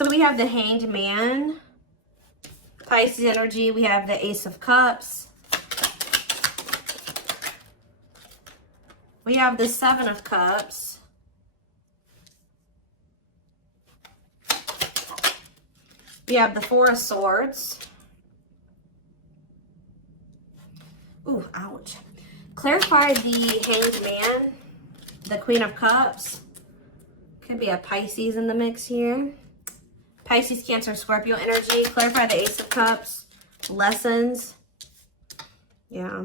So we have the Hanged Man, Pisces energy. We have the Ace of Cups. We have the Seven of Cups. We have the Four of Swords. Ooh, ouch. Clarify the Hanged Man, the Queen of Cups. Could be a Pisces in the mix here. Pisces, Cancer, Scorpio energy. Clarify the Ace of Cups. Lessons. Yeah.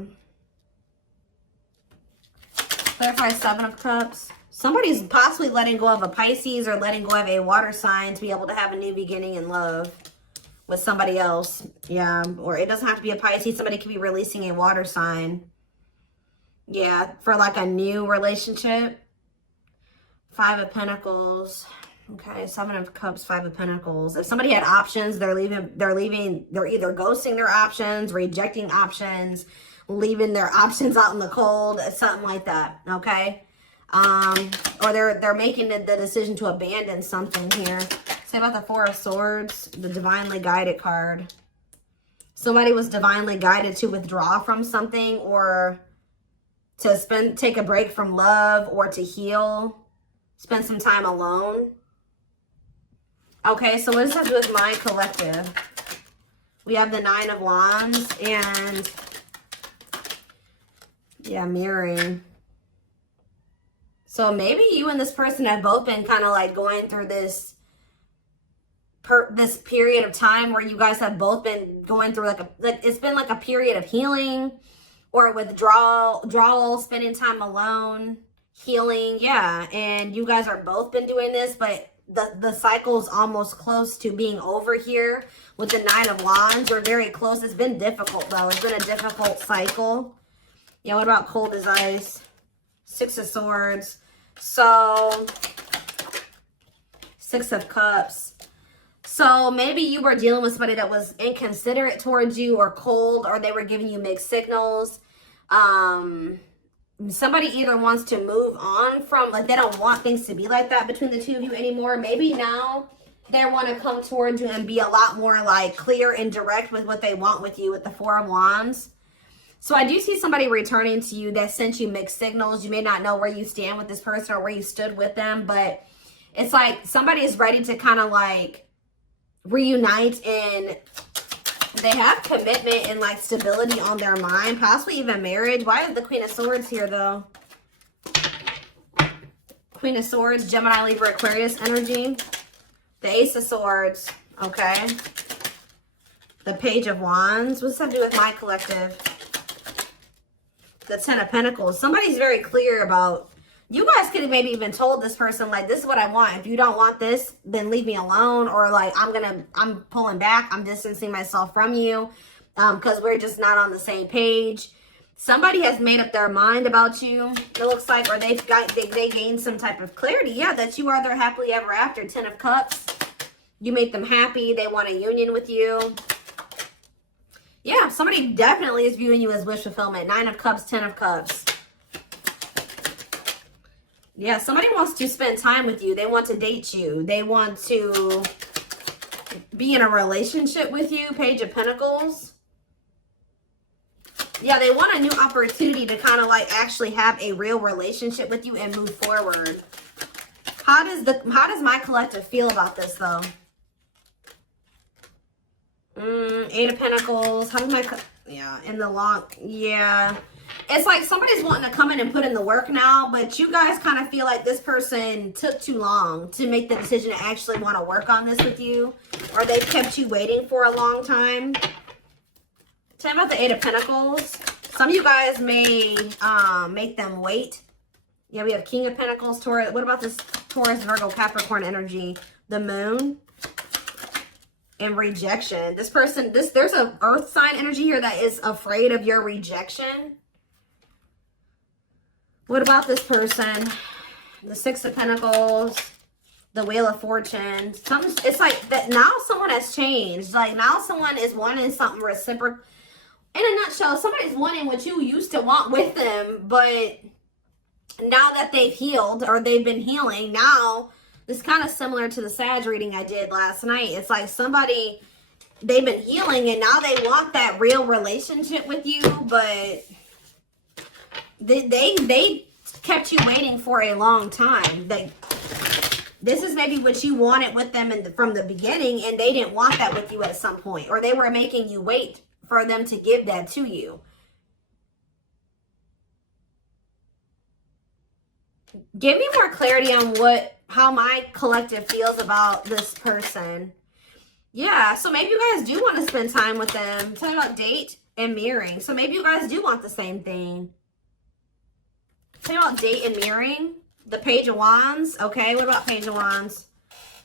Clarify Seven of Cups. Somebody's possibly letting go of a Pisces or letting go of a water sign to be able to have a new beginning in love with somebody else. Yeah. Or it doesn't have to be a Pisces. Somebody could be releasing a water sign. Yeah. For like a new relationship. Five of Pentacles. Okay, Seven of Cups, Five of Pentacles. If somebody had options, they're either ghosting their options, rejecting options, leaving their options out in the cold, something like that, okay? Or they're making the decision to abandon something here. Say about the Four of Swords, the Divinely Guided card. Somebody was divinely guided to withdraw from something or to take a break from love or to heal, spend some time alone. Okay, so what does that do with my collective? We have the Nine of Wands and, yeah, mirroring. So maybe you and this person have both been kind of like going through this period of time where you guys have both been going through it's been like a period of healing or withdrawal, spending time alone, healing, yeah. And you guys are both been doing this, but the cycle's almost close to being over here with the Nine of Wands. We're very close. It's been difficult, though. It's been a difficult cycle. Yeah, what about cold as ice? Six of Swords. So, Six of Cups. So, maybe you were dealing with somebody that was inconsiderate towards you or cold, or they were giving you mixed signals. Somebody either wants to move on from, like, they don't want things to be like that between the two of you anymore. Maybe now they want to come towards you and be a lot more, like, clear and direct with what they want with you with the Four of Wands. So I do see somebody returning to you that sent you mixed signals. You may not know where you stand with this person or where you stood with them, but it's like somebody is ready to kind of, like, reunite, and they have commitment and like stability on their mind, possibly even marriage. Why is the Queen of Swords here though? Queen of Swords, Gemini, Libra, Aquarius energy. The Ace of Swords, okay. The Page of Wands. What's that do with my collective? The Ten of Pentacles. Somebody's very clear about, you guys could have maybe even told this person, like, this is what I want. If you don't want this, then leave me alone. Or like, I'm pulling back. I'm distancing myself from you because we're just not on the same page. Somebody has made up their mind about you, it looks like, or they gained some type of clarity. Yeah, that you are their happily ever after. Ten of Cups. You make them happy. They want a union with you. Yeah, somebody definitely is viewing you as wish fulfillment. Nine of Cups, Ten of Cups. Yeah, somebody wants to spend time with you. They want to date you. They want to be in a relationship with you. Page of Pentacles. Yeah, they want a new opportunity to kind of like actually have a real relationship with you and move forward. How does my collective feel about this though? Eight of Pentacles. How does in the long, yeah. It's like somebody's wanting to come in and put in the work now, but you guys kind of feel like this person took too long to make the decision to actually want to work on this with you, or they've kept you waiting for a long time. Tell me about the Eight of Pentacles. Some of you guys may make them wait. Yeah, we have King of Pentacles, Taurus. What about this Taurus, Virgo, Capricorn energy? The Moon. And rejection. This person, there's an earth sign energy here that is afraid of your rejection. What about this person? The Six of Pentacles, the Wheel of Fortune. It's like that now someone has changed. Like now someone is wanting something reciprocal. In a nutshell, somebody's wanting what you used to want with them, but now that they've healed or they've been healing, now It's kind of similar to the Sag reading I did last night. It's like somebody, they've been healing and now they want that real relationship with you, but they kept you waiting for a long time. This is maybe what you wanted with them from the beginning, and they didn't want that with you at some point, or they were making you wait for them to give that to you. Give me more clarity on how my collective feels about this person. Yeah, so maybe you guys do want to spend time with them. Talking about date and mirroring. So maybe you guys do want the same thing. Talking about date and mirroring. The Page of Wands. Okay, what about Page of Wands?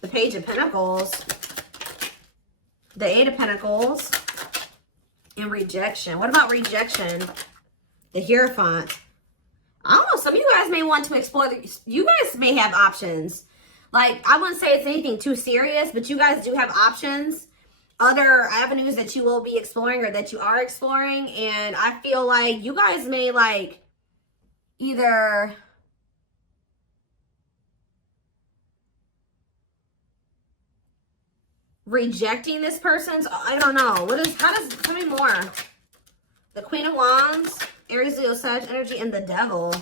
The Page of Pentacles. The Eight of Pentacles. And rejection. What about rejection? The Hierophant. I don't know. Some of you guys may want to explore. You guys may have options. Like, I wouldn't say it's anything too serious, but you guys do have options. Other avenues that you will be exploring or that you are exploring. And I feel like you guys may, like, either rejecting this person's, I don't know. Tell me more. The Queen of Wands, Aries, Leo, Sag energy, and the Devil.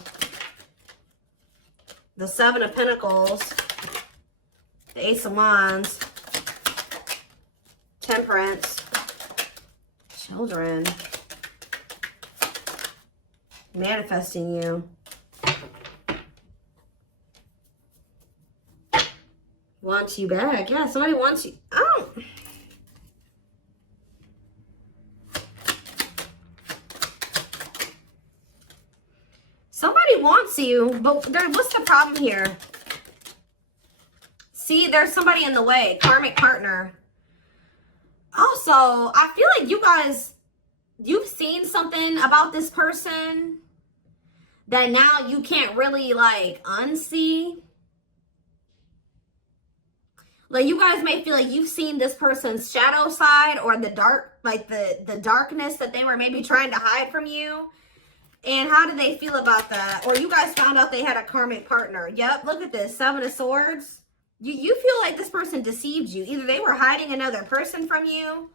The Seven of Pentacles, the Ace of Wands, Temperance, Children, manifesting you. Wants you back. Yeah, somebody wants you. Oh. Somebody wants you, but what's the problem here? See, there's somebody in the way. Karmic partner. Also, I feel like you guys, you've seen something about this person that now you can't really, like, unsee. Like, you guys may feel like you've seen this person's shadow side or the dark, like the darkness that they were maybe trying to hide from you. And how did they feel about that? Or you guys found out they had a karmic partner. Yep, look at this. Seven of Swords. You feel like this person deceived you. Either they were hiding another person from you,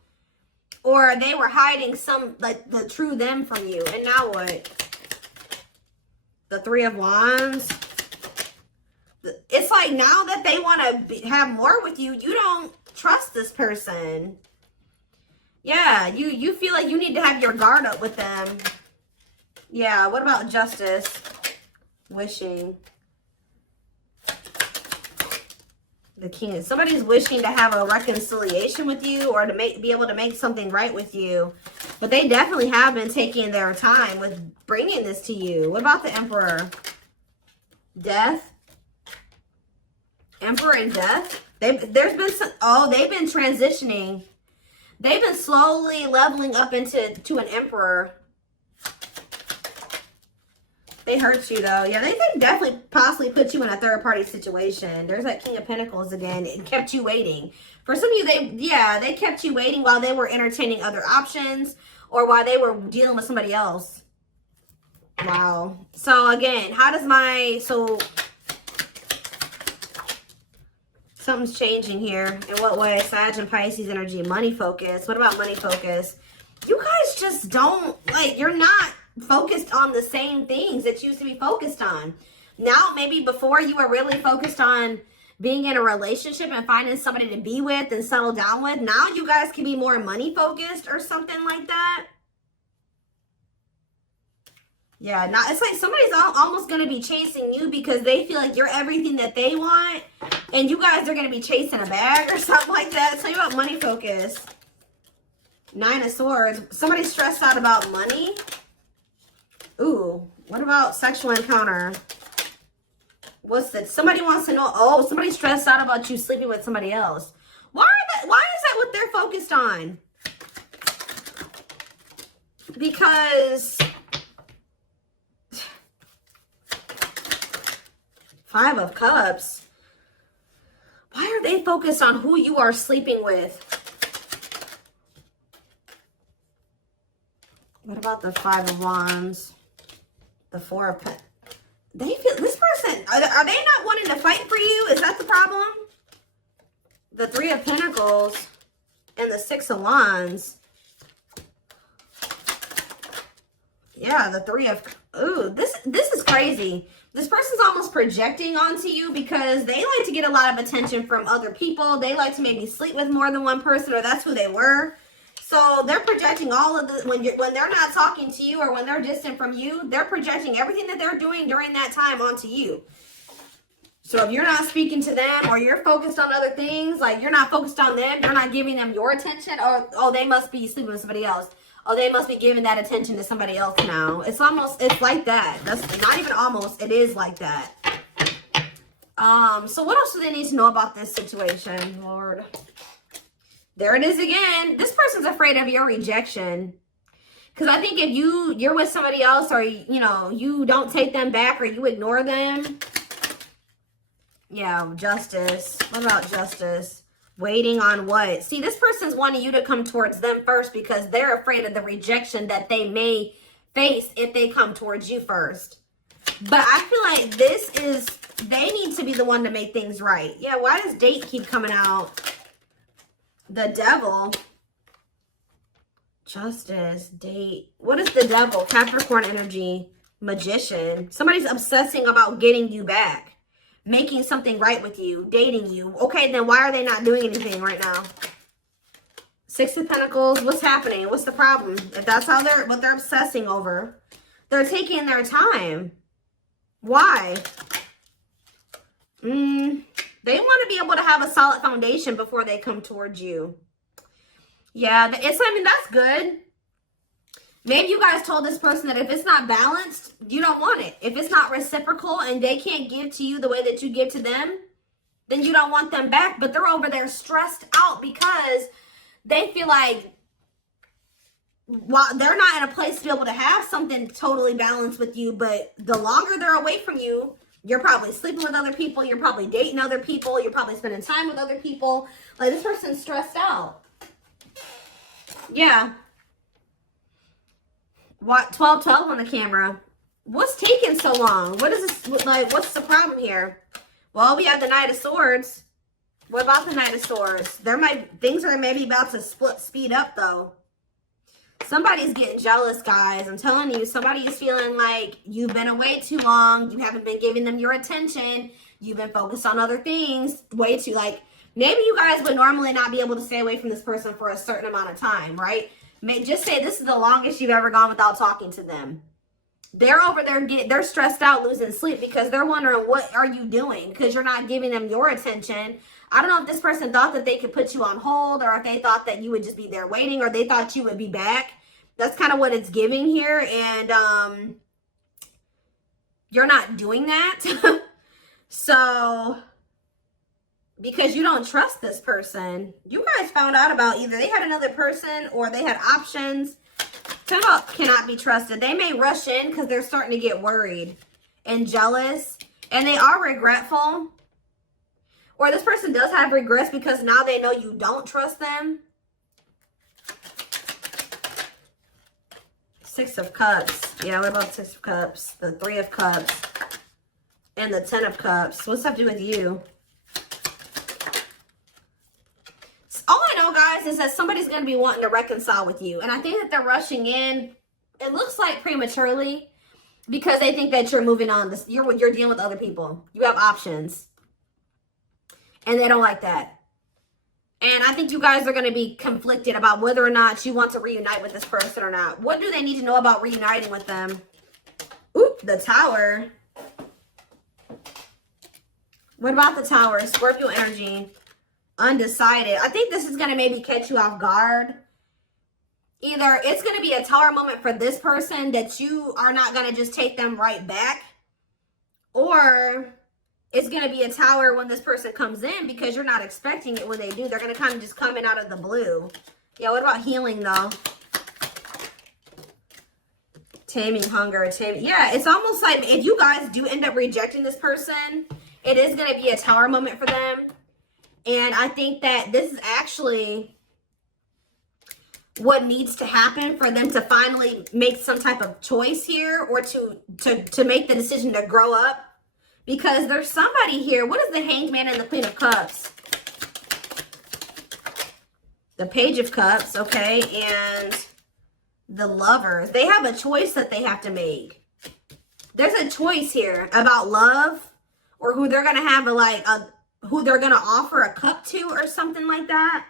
or they were hiding like, the true them from you. And now what? The Three of Wands. It's like now that they want to have more with you, you don't trust this person. Yeah, you feel like you need to have your guard up with them. Yeah, what about Justice? Wishing. The King. Somebody's wishing to have a reconciliation with you or to be able to make something right with you. But they definitely have been taking their time with bringing this to you. What about the Emperor? Death. Emperor and Death. They've been transitioning. They've been slowly leveling up to an Emperor. They hurt you though. Yeah, they definitely possibly put you in a third party situation. There's that King of Pentacles again. It kept you waiting. For some of you, they kept you waiting while they were entertaining other options or while they were dealing with somebody else. Wow. So again, something's changing here. In what way? Sag and Pisces energy. Money focus. What about money focus? You guys just don't, like, you're not focused on the same things that you used to be focused on. Now, maybe before you were really focused on being in a relationship and finding somebody to be with and settle down with. Now you guys can be more money focused or something like that. Yeah, now it's like somebody's almost going to be chasing you because they feel like you're everything that they want. And you guys are going to be chasing a bag or something like that. Tell you about money focus. Nine of Swords. Somebody's stressed out about money. Ooh, what about sexual encounter? What's that? Somebody wants to know. Oh, somebody's stressed out about you sleeping with somebody else. Why is that what they're focused on? Because Five of Cups. Why are they focused on who you are sleeping with? What about the Five of Wands? The Four of They feel, this person, are they not wanting to fight for you? Is that the problem? The Three of Pentacles and the Six of Wands. Yeah, the Three of, ooh, this is crazy. This person's almost projecting onto you because they like to get a lot of attention from other people. They like to maybe sleep with more than one person, or that's who they were. So they're projecting all of the, when they're not talking to you or when they're distant from you, they're projecting everything that they're doing during that time onto you. So if you're not speaking to them or you're focused on other things, like you're not focused on them, you're not giving them your attention, or, oh, they must be sleeping with somebody else. Oh, they must be giving that attention to somebody else now. It's almost, it's like that. That's not even almost, it is like that. So what else do they need to know about this situation, Lord? There it is again. This person's afraid of your rejection. Because I think if you're with somebody else, or, you know, you don't take them back or you ignore them. Yeah, justice. What about justice? Waiting on what? See, this person's wanting you to come towards them first because they're afraid of the rejection that they may face if they come towards you first. But I feel like this is, they need to be the one to make things right. Yeah, why does date keep coming out? The Devil. Justice, date. What is the Devil? Capricorn energy. Magician. Somebody's obsessing about getting you back. Making something right with you, dating you. Okay, then why are they not doing anything right now? Six of Pentacles, what's happening? What's the problem? If that's how what they're obsessing over, they're taking their time. Why? They want to be able to have a solid foundation before they come towards you. Yeah, I mean, that's good. Maybe you guys told this person that if it's not balanced, you don't want it. If it's not reciprocal and they can't give to you the way that you give to them, then you don't want them back. But they're over there stressed out because they feel like, while they're not in a place to be able to have something totally balanced with you, but the longer they're away from you, you're probably sleeping with other people, you're probably dating other people, you're probably spending time with other people. Like, this person's stressed out. Yeah. What? 1212 on the camera. What's taking so long? What is this, like, what's the problem here? Well, we have the Knight of Swords. What about the Knight of Swords? Things are maybe about to speed up, though. Somebody's getting jealous, guys. I'm telling you, somebody is feeling like you've been away too long. You haven't been giving them your attention. You've been focused on other things way too, like, maybe you guys would normally not be able to stay away from this person for a certain amount of time, right? Just say this is the longest you've ever gone without talking to them. They're over there, they're stressed out, losing sleep because they're wondering, what are you doing? Because you're not giving them your attention. I don't know if this person thought that they could put you on hold, or if they thought that you would just be there waiting, or they thought you would be back. That's kind of what it's giving here. And you're not doing that. So, because you don't trust this person. You guys found out about either they had another person or they had options. Temple cannot be trusted. They may rush in because they're starting to get worried and jealous. And they are regretful. Or this person does have regrets because now they know you don't trust them. Six of Cups. Yeah, what about Six of Cups? The Three of Cups. And the Ten of Cups. What's that have to do with you? All I know, guys, is that somebody's going to be wanting to reconcile with you. And I think that they're rushing in, it looks like prematurely, because they think that you're moving on. You're dealing with other people. You have options. And they don't like that. And I think you guys are going to be conflicted about whether or not you want to reunite with this person or not. What do they need to know about reuniting with them? Oop, the Tower. What about the Tower? Scorpio energy. Undecided. I think this is going to maybe catch you off guard. Either it's going to be a Tower moment for this person that you are not going to just take them right back. Or it's going to be a Tower when this person comes in because you're not expecting it when they do. They're going to kind of just come in out of the blue. Yeah, what about healing though? Taming hunger. Yeah, it's almost like if you guys do end up rejecting this person, it is going to be a Tower moment for them. And I think that this is actually, what needs to happen for them to finally make some type of choice here, or to make the decision to grow up. Because there's somebody here. What is the Hanged Man and the Queen of Cups? The Page of Cups, okay, and the Lovers. They have a choice that they have to make. There's a choice here about love, or who they're gonna have who they're gonna offer a cup to, or something like that.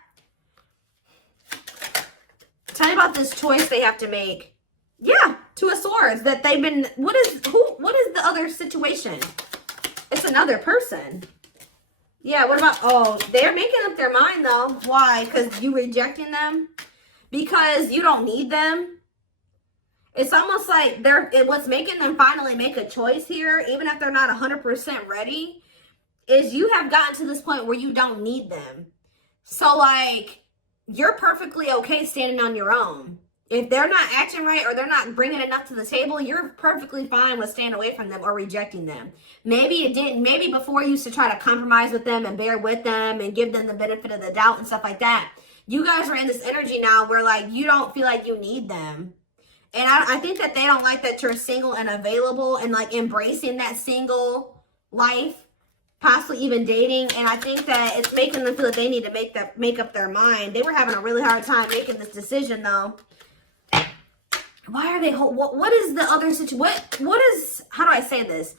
Tell me about this choice they have to make. Yeah, Two of Swords. That they've been. What is the other situation? It's another person. Yeah. What about? Oh, they're making up their mind though. Why? Because you rejecting them? Because you don't need them. It's almost like what's making them finally make a choice here, even if they're not 100% ready, is you have gotten to this point where you don't need them. So like, you're perfectly okay standing on your own. If they're not acting right, or they're not bringing enough to the table, you're perfectly fine with staying away from them or rejecting them. Maybe before you used to try to compromise with them and bear with them and give them the benefit of the doubt and stuff like that. You guys are in this energy now where like you don't feel like you need them. And I think that they don't like that you're single and available and like embracing that single life, possibly even dating. And I think that it's making them feel that they need to make up their mind. They were having a really hard time making this decision though. Why are they, what is the other situation? What is, how do I say this?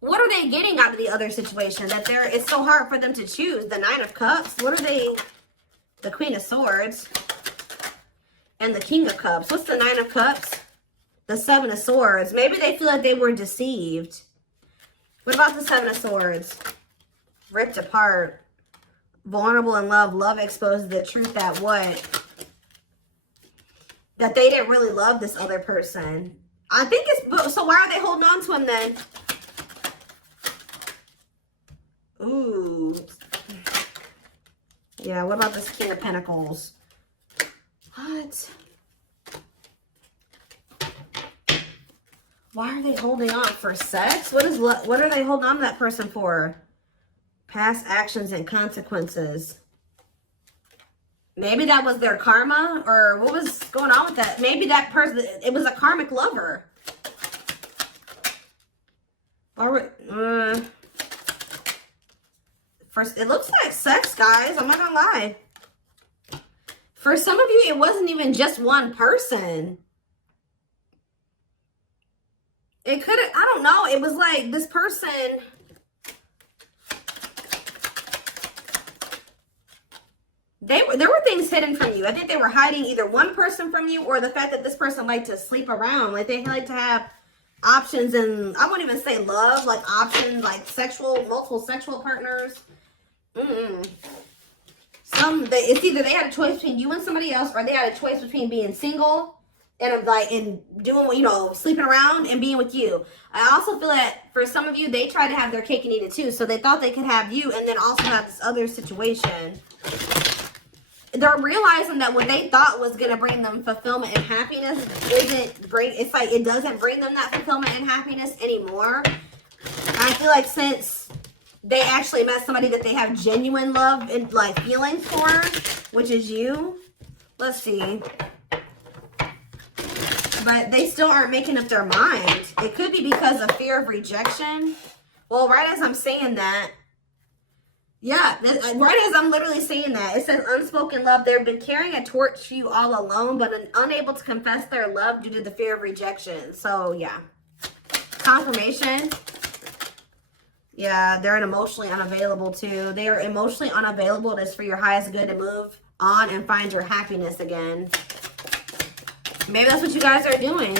What are they getting out of the other situation that it's so hard for them to choose? The Nine of Cups. What are they? The Queen of Swords and the King of Cups. What's the Nine of Cups? The Seven of Swords. Maybe they feel like they were deceived. What about the Seven of Swords? Ripped apart. Vulnerable in love. Love exposes the truth that what? That they didn't really love this other person. I think it's, so why are they holding on to him then? Ooh. Yeah, what about this King of Pentacles? What? Why are they holding on? For sex? What are they holding on to that person for? Past actions and consequences. Maybe that was their karma, or what was going on with that? Maybe that person, it was a karmic lover. Or, first, it looks like sex, guys. I'm not gonna lie. For some of you, it wasn't even just one person. It could have, I don't know. It was like this person. There were things hidden from you. I think they were hiding either one person from you, or the fact that this person liked to sleep around. Like they like to have options, and I wouldn't even say love, like options, like multiple sexual partners. It's either they had a choice between you and somebody else, or they had a choice between being single and doing, sleeping around and being with you. I also feel that for some of you, they tried to have their cake and eat it too. So they thought they could have you and then also have this other situation. They're realizing that what they thought was going to bring them fulfillment and happiness it's like it doesn't bring them that fulfillment and happiness anymore. And I feel like since they actually met somebody that they have genuine love and like feelings for, which is you. Let's see. But they still aren't making up their mind. It could be because of fear of rejection. Well, right as I'm saying that, yeah, right as I'm literally saying that, it says unspoken love. They've been carrying a torch for you all alone, but unable to confess their love due to the fear of rejection. So, yeah. Confirmation. Yeah, they're emotionally unavailable too. They are emotionally unavailable. It is for your highest good to move on and find your happiness again. Maybe that's what you guys are doing.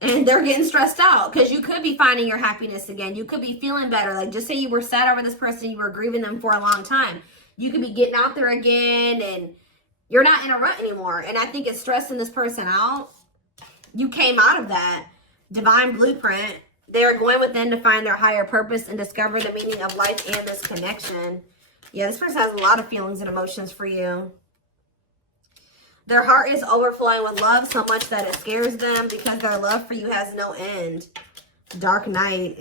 And they're getting stressed out because you could be finding your happiness again. You could be feeling better. Like just say you were sad over this person, you were grieving them for a long time. You could be getting out there again and you're not in a rut anymore. And I think it's stressing this person out. You came out of that divine blueprint. They are going within to find their higher purpose and discover the meaning of life and this connection. Yeah, this person has a lot of feelings and emotions for you. Their heart is overflowing with love so much that it scares them because their love for you has no end. Dark Knight.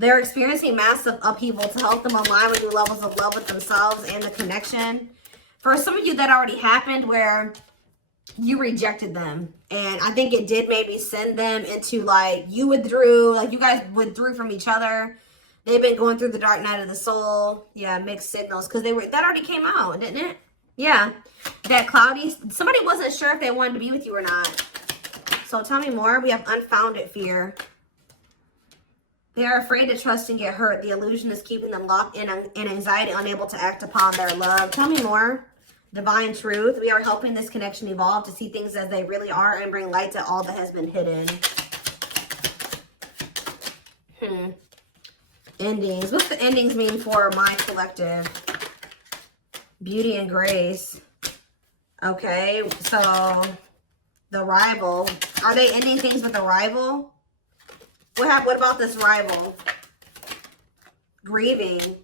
They're experiencing massive upheaval to help them align with new levels of love with themselves and the connection. For some of you, that already happened where you rejected them. And I think it did maybe send them into like, you withdrew, like you guys withdrew from each other. They've been going through the dark night of the soul. Yeah, mixed signals. Because that already came out, didn't it? Yeah. That cloudy, somebody wasn't sure if they wanted to be with you or not. So tell me more. We have unfounded fear. They are afraid to trust and get hurt. The illusion is keeping them locked in anxiety, unable to act upon their love. Tell me more. Divine truth. We are helping this connection evolve to see things as they really are and bring light to all that has been hidden. Endings. What's the endings mean for my collective? Beauty and grace. Okay, so the rival. Are they ending things with a rival? What about this rival? Grieving.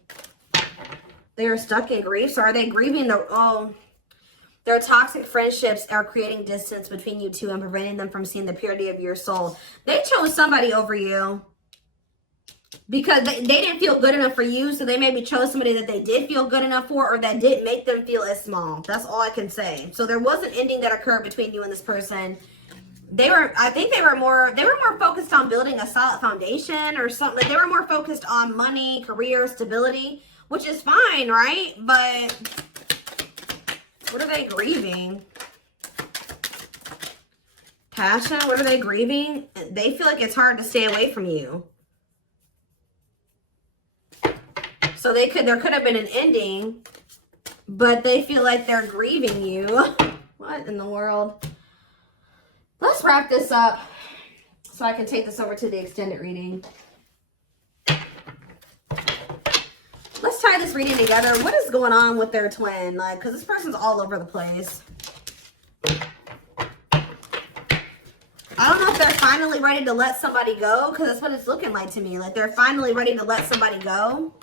They are stuck in grief. So are they grieving their toxic friendships are creating distance between you two and preventing them from seeing the purity of your soul. They chose somebody over you because they didn't feel good enough for you. So they maybe chose somebody that they did feel good enough for, or that didn't make them feel as small. That's all I can say. So there was an ending that occurred between you and this person. I think they were more focused on building a solid foundation or something. They were more focused on money, career, stability, which is fine, right? But what are they grieving? Passion, what are they grieving? They feel like it's hard to stay away from you. So there could have been an ending, but they feel like they're grieving you. What in the world? Let's wrap this up so I can take this over to the extended reading. Let's tie this reading together. What is going on with their twin? Like, because this person's all over the place. I don't know if they're finally ready to let somebody go, because that's what it's looking like to me. Like, they're finally ready to let somebody go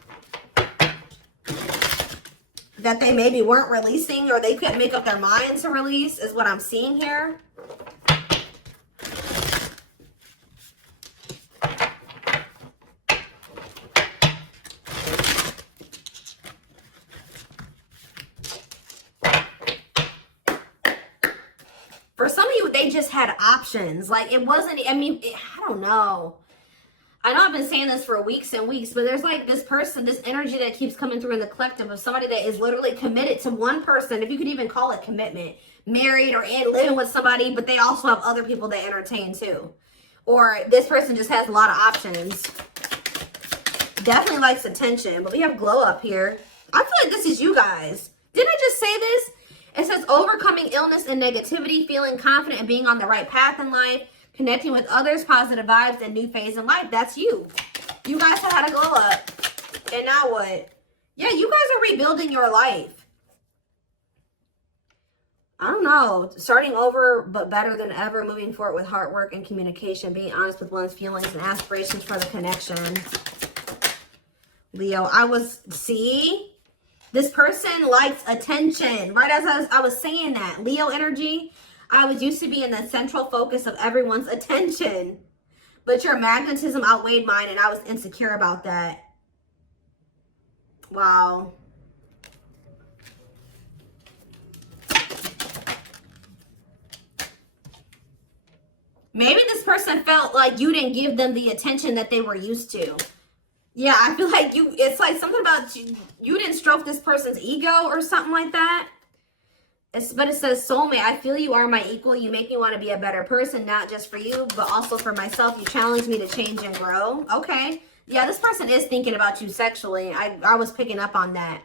that they maybe weren't releasing, or they couldn't make up their minds to release, is what I'm seeing here. For some of you, they just had options. Like, it wasn't, I don't know. I know I've been saying this for weeks and weeks, but there's like this person, this energy that keeps coming through in the collective of somebody that is literally committed to one person, if you could even call it commitment, married or living with somebody, but they also have other people they entertain too. Or this person just has a lot of options. Definitely likes attention, but we have glow up here. I feel like this is you guys. Didn't I just say this? It says overcoming illness and negativity, feeling confident and being on the right path in life, connecting with others, positive vibes, and new phase in life. That's you. You guys have had a glow up. And now what? Yeah, you guys are rebuilding your life. I don't know. Starting over, but better than ever. Moving forward with hard work and communication. Being honest with one's feelings and aspirations for the connection. Leo, see? This person likes attention. Right as I was saying that. Leo energy. I was used to be in the central focus of everyone's attention. But your magnetism outweighed mine, and I was insecure about that. Wow. Maybe this person felt like you didn't give them the attention that they were used to. Yeah, I feel like it's like something about you didn't stroke this person's ego or something like that. But it says, soulmate, I feel you are my equal. You make me want to be a better person, not just for you, but also for myself. You challenge me to change and grow. Okay. Yeah, this person is thinking about you sexually. I was picking up on that.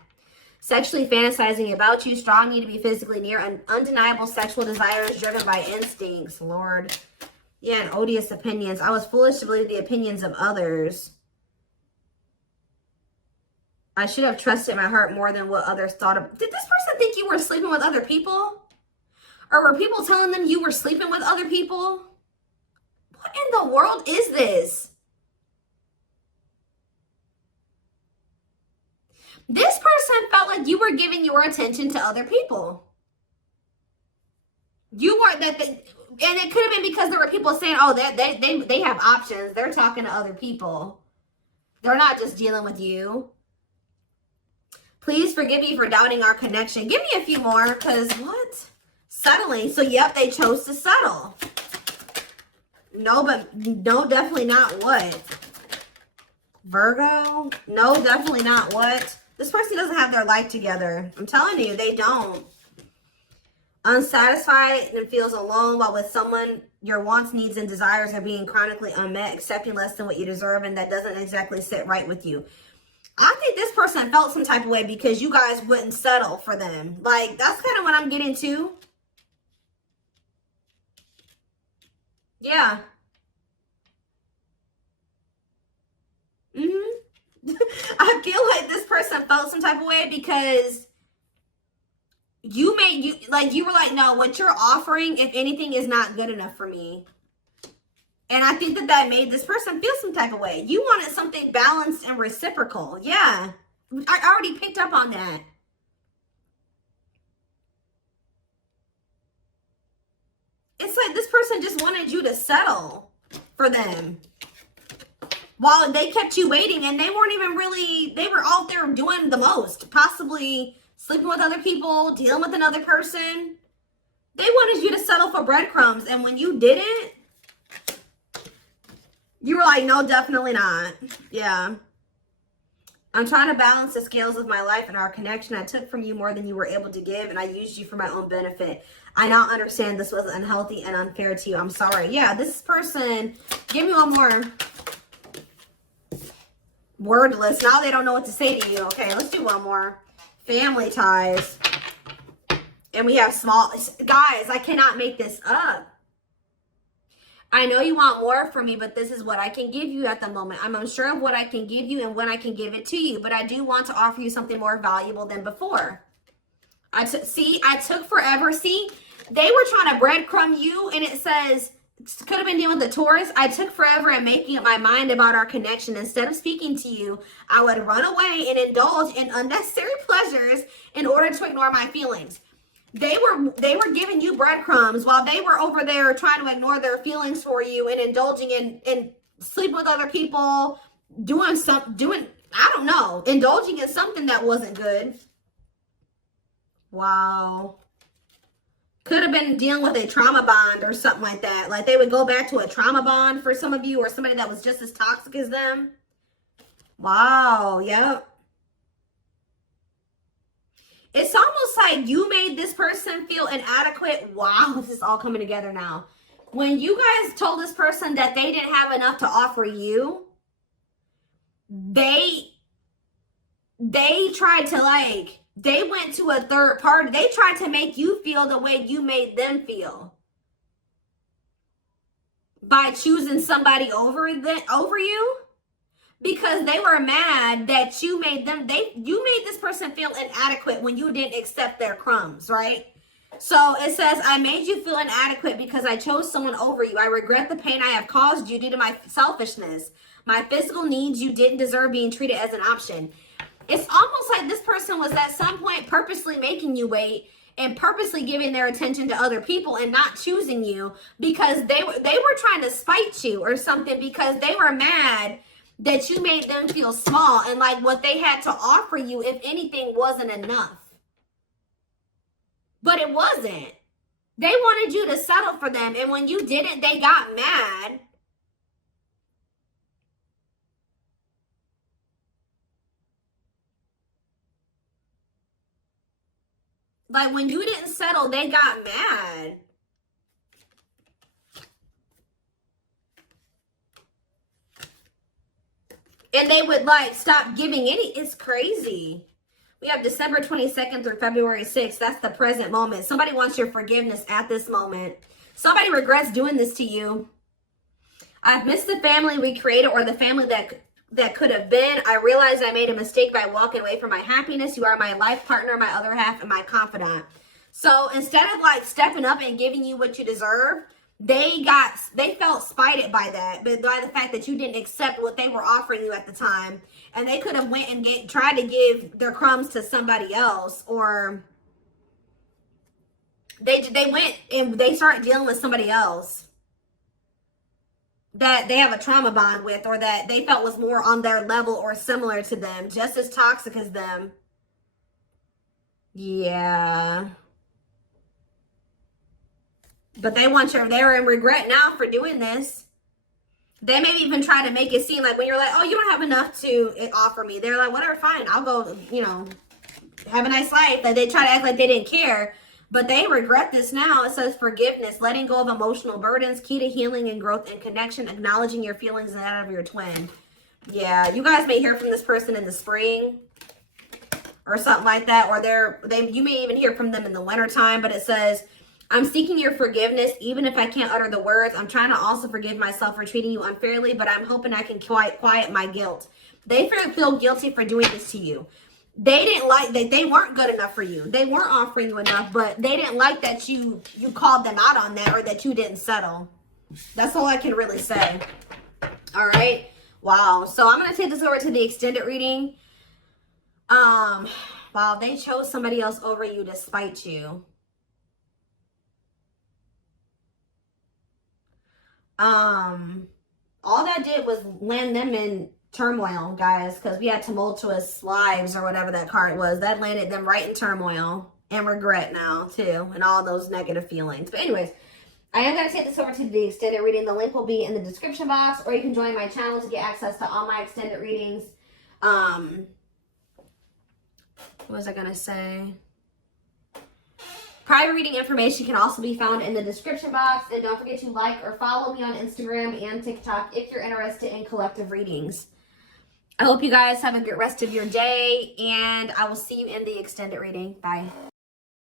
Sexually fantasizing about you, strong need to be physically near, and undeniable sexual desires driven by instincts. Lord. Yeah, and odious opinions. I was foolish to believe the opinions of others. I should have trusted my heart more than what others thought of. Did this person think you were sleeping with other people? Or were people telling them you were sleeping with other people? What in the world is this? This person felt like you were giving your attention to other people. You weren't and it could have been because there were people saying, oh, they have options. They're talking to other people. They're not just dealing with you. Please forgive me for doubting our connection. Give me a few more, because what? Settling. So, yep, they chose to settle. No, but no, definitely not what? Virgo? No, definitely not what? This person doesn't have their life together. I'm telling you, they don't. Unsatisfied and feels alone while with someone your wants, needs, and desires are being chronically unmet, accepting less than what you deserve, and that doesn't exactly sit right with you. I think this person felt some type of way because you guys wouldn't settle for them. Like, that's kind of what I'm getting to. Yeah. I feel like this person felt some type of way because you were like, no, what you're offering, if anything, is not good enough for me. And I think that made this person feel some type of way. You wanted something balanced and reciprocal. Yeah. I already picked up on that. It's like this person just wanted you to settle for them. While they kept you waiting, and they weren't even really, they were out there doing the most. Possibly sleeping with other people, dealing with another person. They wanted you to settle for breadcrumbs. And when you didn't, you were like, no, definitely not. Yeah. I'm trying to balance the scales of my life and our connection. I took from you more than you were able to give, and I used you for my own benefit. I now understand this was unhealthy and unfair to you. I'm sorry. Yeah, this person, give me one more. Wordless. Now they don't know what to say to you. Okay, let's do one more. Family ties. And we have small... Guys, I cannot make this up. I know you want more from me, but this is what I can give you at the moment. I'm unsure of what I can give you and when I can give it to you, but I do want to offer you something more valuable than before. I took forever. See, they were trying to breadcrumb you, and it says, could have been dealing with the Taurus. I took forever in making up my mind about our connection. Instead of speaking to you, I would run away and indulge in unnecessary pleasures in order to ignore my feelings. They were giving you breadcrumbs while they were over there trying to ignore their feelings for you and indulging in sleeping with other people, I don't know, indulging in something that wasn't good. Wow. Could have been dealing with a trauma bond or something like that. Like they would go back to a trauma bond for some of you, or somebody that was just as toxic as them. Wow. Yep. It's almost like you made this person feel inadequate. Wow, this is all coming together now. When you guys told this person that they didn't have enough to offer you, they tried to they went to a third party. They tried to make you feel the way you made them feel. By choosing somebody over you. Because they were mad that you made this person feel inadequate when you didn't accept their crumbs, right? So it says, I made you feel inadequate because I chose someone over you. I regret the pain I have caused you due to my selfishness. My physical needs, you didn't deserve being treated as an option. It's almost like this person was at some point purposely making you wait and purposely giving their attention to other people and not choosing you because they were trying to spite you or something, because they were mad that you made them feel small and like what they had to offer you, if anything, wasn't enough. But it wasn't. They wanted you to settle for them, and when you didn't, they got mad. Like when you didn't settle, they got mad. And they would stop giving any. It's crazy. We have December 22nd through February 6th. That's the present moment. Somebody wants your forgiveness at this moment. Somebody regrets doing this to you. I've missed the family we created, or the family that could have been. I realized I made a mistake by walking away from my happiness. You are my life partner, my other half, and my confidant. So instead of stepping up and giving you what you deserve, they felt spited by that, but by the fact that you didn't accept what they were offering you at the time, and they could have went and tried to give their crumbs to somebody else, or they went and they started dealing with somebody else. that they have a trauma bond with, or that they felt was more on their level or similar to them, just as toxic as them. Yeah. But they're in regret now for doing this. They may even try to make it seem like when you're like, oh, you don't have enough to offer me. They're like, whatever, fine. I'll go, you know, have a nice life. Like, they try to act like they didn't care. But they regret this now. It says forgiveness, letting go of emotional burdens, key to healing and growth and connection, acknowledging your feelings and that of your twin. Yeah, you guys may hear from this person in the spring or something like that. Or you may even hear from them in the wintertime. But it says, I'm seeking your forgiveness, even if I can't utter the words. I'm trying to also forgive myself for treating you unfairly, but I'm hoping I can quiet my guilt. They feel guilty for doing this to you. They didn't like that. They weren't good enough for you. They weren't offering you enough, but they didn't like that you called them out on that, or that you didn't settle. That's all I can really say. All right. Wow. So I'm going to take this over to the extended reading. Wow, they chose somebody else over you to spite you. All that did was land them in turmoil, guys, because we had tumultuous lives, or whatever that card was. That landed them right in turmoil and regret now too, and all those negative feelings. But anyways, I am going to take this over to the extended reading. The link will be in the description box, or you can join my channel to get access to all my extended readings. What was I going to say? Private reading information can also be found in the description box. And don't forget to like or follow me on Instagram and TikTok if you're interested in collective readings. I hope you guys have a good rest of your day, and I will see you in the extended reading. Bye.